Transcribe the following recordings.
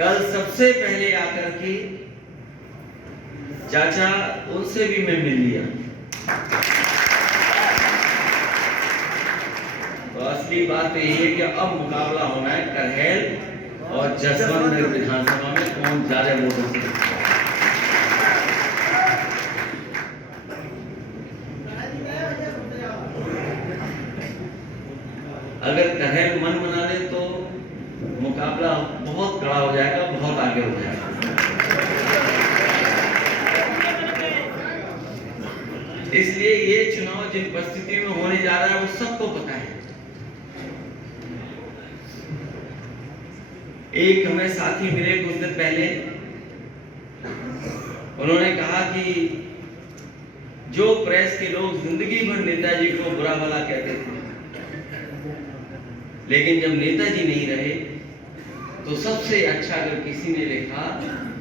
कल सबसे पहले आकर के चाचा उनसे भी मैं मिल लिया। तो असली बात यही है कि अब मुकाबला होना है करहेल और जसवंत नगर विधानसभा में कौन ज्यादा वोटों से। अगर करहेल मन बना ले तो मुकाबला बहुत कड़ा हो जाएगा, बहुत आगे हो जाएगा। इसलिए ये चुनाव जिन परिस्थितियों में होने जा रहा है वो सबको पता है। एक हमें साथी मिले कुछ दिन पहले, उन्होंने कहा कि जो प्रेस के लोग जिंदगी भर नेताजी को बुरा भला कहते थे, लेकिन जब नेताजी नहीं रहे तो सबसे अच्छा अगर किसी ने लिखा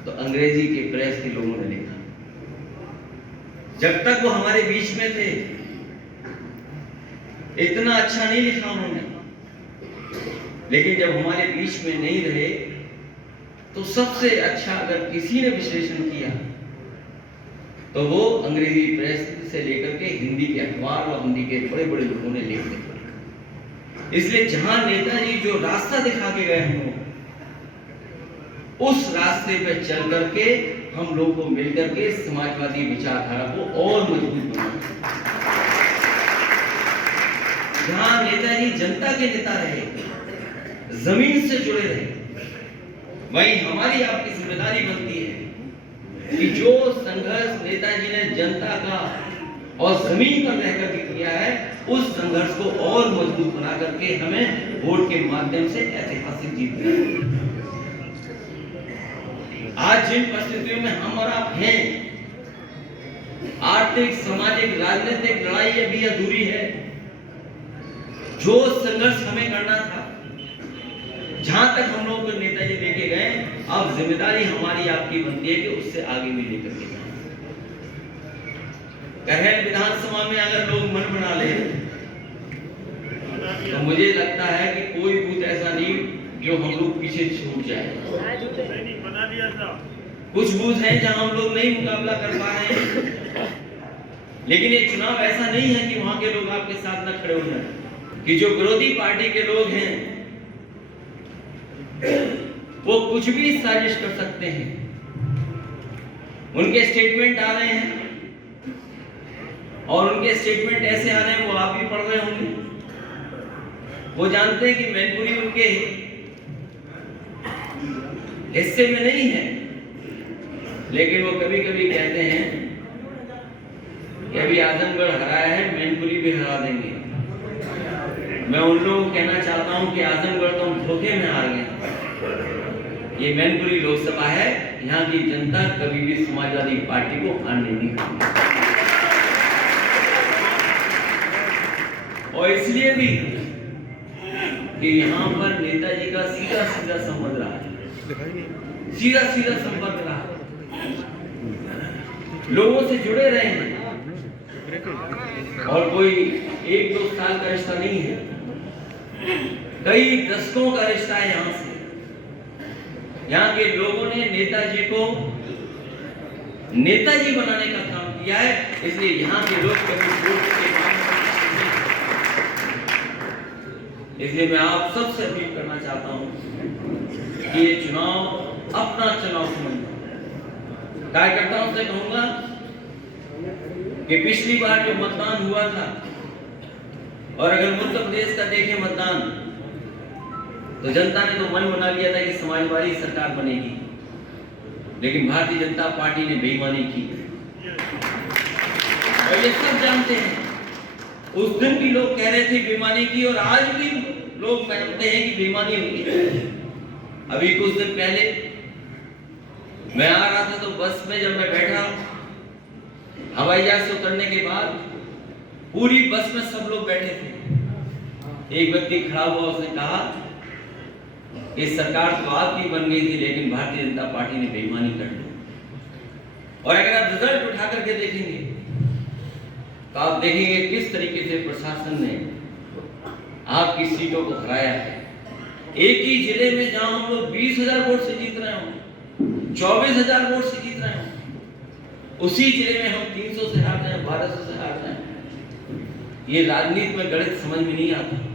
तो अंग्रेजी के प्रेस के लोगों ने लिखा। जब तक वो हमारे बीच में थे इतना अच्छा नहीं लिखा उन्होंने, लेकिन जब हमारे बीच में नहीं रहे तो सबसे अच्छा अगर किसी ने विश्लेषण किया तो वो अंग्रेजी प्रेस से लेकर के हिंदी के अखबार और हिंदी के बड़े बड़े लोगों ने लिखे। इसलिए जहां नेताजी जो रास्ता दिखा के गए हों उस रास्ते पे चल करके हम लोगों को मिलकर के समाजवादी विचारधारा को और मजबूत बनाना। जहां नेताजी जनता के नेता रहे, जमीन से जुड़े रहे, वहीं हमारी आपकी जिम्मेदारी बनती है कि जो संघर्ष नेताजी ने जनता का और जमीन पर रहकर के किया है उस संघर्ष को और मजबूत बना करके हमें वोट के माध्यम से ऐतिहासिक जीत मिली। आज जिन परिस्थितियों में हम और आप हैं, आर्थिक, सामाजिक, राजनीतिक लड़ाई अभी अधूरी है। जो संघर्ष हमें करना था, जहां तक हम लोग नेताजी लेके गए, अब जिम्मेदारी हमारी आपकी बनती है कि उससे आगे भी लेकर के जाएं। करहेल विधानसभा में अगर लोग मन बना ले तो मुझे लगता है कि कोई बूथ ऐसा नहीं जो हम लोग पीछे छूट जाए। कुछ बूथ हैं जहां हम लोग नहीं मुकाबला कर पा रहे हैं, लेकिन ये चुनाव ऐसा नहीं है कि वहां के लोग आपके साथ न खड़े हो जाए। कि जो विरोधी पार्टी के लोग हैं वो कुछ भी साजिश कर सकते हैं। उनके स्टेटमेंट आ रहे हैं और उनके स्टेटमेंट ऐसे आ रहे हैं, वो आप भी पढ़ रहे होंगे। वो जानते हैं कि मैनपुरी उनके हिस्से में नहीं है, लेकिन वो कभी कभी कहते हैं कि अभी आजमगढ़ हराया है, मैनपुरी भी हरा देंगे। मैं उन लोगों को कहना चाहता हूं कि आजमगढ़ तो हम धोखे में हार गए। ये मैनपुरी लोकसभा है, यहाँ की जनता कभी भी समाजवादी पार्टी को हारने नहीं देगी। और इसलिए भी कि यहाँ पर नेताजी का सीधा सीधा संबंध रहा है, सीधा सीधा संपर्क रहा, लोगों से जुड़े रहे हैं। और कोई 1-2 साल का रिश्ता नहीं है, कई दशकों का रिश्ता है। यहाँ से यहाँ के लोगों ने नेताजी को नेताजी बनाने का काम किया है। इसलिए यहाँ के लोग कभी वोट के काम, इसलिए मैं आप सबसे अपील करना चाहता हूं कि ये चुनाव अपना चुनाव समझना। कार्यकर्ताओं से कहूंगा कि पिछली बार जो मतदान हुआ था, और अगर उत्तर प्रदेश का देखें मतदान, तो जनता ने तो मन बना लिया था कि समाजवादी सरकार बनेगी, लेकिन भारतीय जनता पार्टी ने बेईमानी की। और ये सब जानते हैं, उस दिन भी लोग कह रहे थे बेईमानी की, और आज भी लोग मानते हैं कि बेईमानी हुई। अभी कुछ दिन पहले मैं आ रहा था तो बस में जब मैं बैठा, हवाई जहाज से उतरने के बाद पूरी बस में सब लोग बैठे थे। एक व्यक्ति खड़ा हुआ, उसने कहा कि सरकार तो आपकी बन गई थी, लेकिन भारतीय जनता पार्टी ने बेईमानी कर दी। और अगर आप रिजल्ट उठा करके देखेंगे तो आप देखेंगे किस तरीके से प्रशासन ने आपकी सीटों को हराया है। एक ही जिले में जहां हम लोग 20,000 वोट से जीत रहे 24,000 वोट से जीत रहे हैं। उसी जिले में हम 300 से हार रहे हैं, 1200 से हार रहे हैं। ये राजनीति में गणित समझ में नहीं आता।